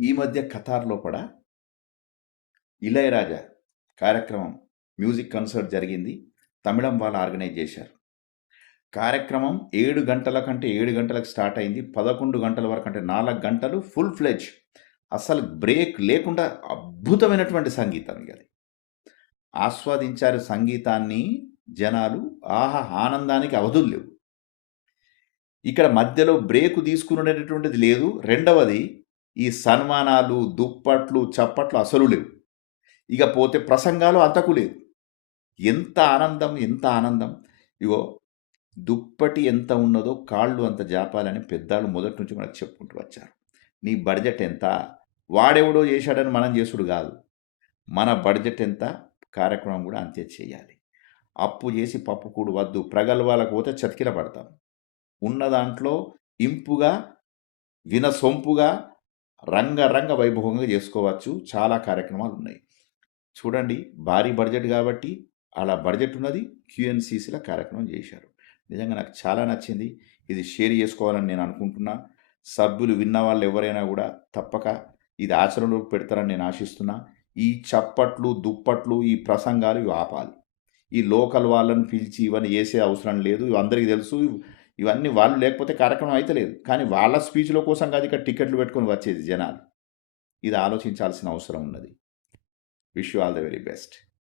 ఈ మధ్య ఖతార్‌లో కూడా 'ఇళయరాజా' కార్యక్రమం మ్యూజిక్ కన్సర్ట్ జరిగింది. తమిళం వాళ్ళు ఆర్గనైజ్ చేశారు. కార్యక్రమం 7 గంటల కంటే 7 గంటలకు స్టార్ట్ అయింది. 11 గంటల వరకు అంటే 4 గంటలు ఫుల్ ఫ్లెడ్జ్ అస్సలు బ్రేక్ లేకుండా అద్భుతమైనటువంటి సంగీతం ఇగ అది. ఆస్వాదించారు సంగీతాన్ని జనాలు. ఆహా! ఆనందానికి అవధులు లేవు. ఇక్కడ మధ్యలో బ్రేకు తీసుకునేటటువంటిది లేదు. రెండవది ఈ సన్మానాలు, దుప్పట్లు, చప్పట్లు అసలు లేవు. ఇక పోతే ప్రసంగాలు అంతకు లేదు. ఎంత ఆనందం! ఎంత ఆనందం! ఇగో దుప్పటి ఎంత ఉన్నదో కాళ్ళు అంత జాపాలని పెద్దాళ్ళు మొదటి నుంచి మనకు చెప్పుకుంటూ వచ్చారు. నీ బడ్జెట్ ఎంత? వాడెవడో చేశాడని మనం చేసుడు గాదు. మన బడ్జెట్ ఎంత? కార్యక్రమం గూడా అంతే చేయాలి. అప్పు జేసి పప్పు కూడు వద్దు. ప్రగల్భాలకు పోతే చతికిల పడతాం. ఉన్న దాంట్లో ఇంపుగా, వినసొంపుగా, రంగరంగ వైభవంగా చేసుకోవచ్చు. చాలా కార్యక్రమాలున్నాయి. చూడండి భారీ బడ్జెట్ గాబట్టి అలా బడ్జెట్ ఉన్నది. క్యూఎన్‌సీసీల కార్యక్రమం జేశారు. నిజంగా నాకు చాలా నచ్చింది. ఇది షేర్ చేసుకోవాలని నేను అనుకుంటున్నా. సభ్యులు విన్నవాళ్ళు ఎవరైనా గూడా తప్పక ఇది ఆచరణలోకి పెడతారని నేను ఆశిస్తున్నా. ఈ చప్పట్లు, దుప్పట్లు, ఈ ప్రసంగాలు ఇవి ఆపాలి. ఈ లోకల్ వాళ్ళని పిలిచి ఇవన్నీ చేసే అవసరం లేదు. ఇవి అందరికీ తెలుసు. ఇవన్నీ వాళ్ళు లేకపోతే కార్యక్రమం అయితలేదు. కానీ వాళ్ళ స్పీచ్‌ల కోసం కాదు ఇక్కడ టికెట్లు పెట్టుకొని వచ్చేది జనాలు. ఇది ఆలోచించాల్సిన అవసరం ఉన్నది. Wish you all the very best.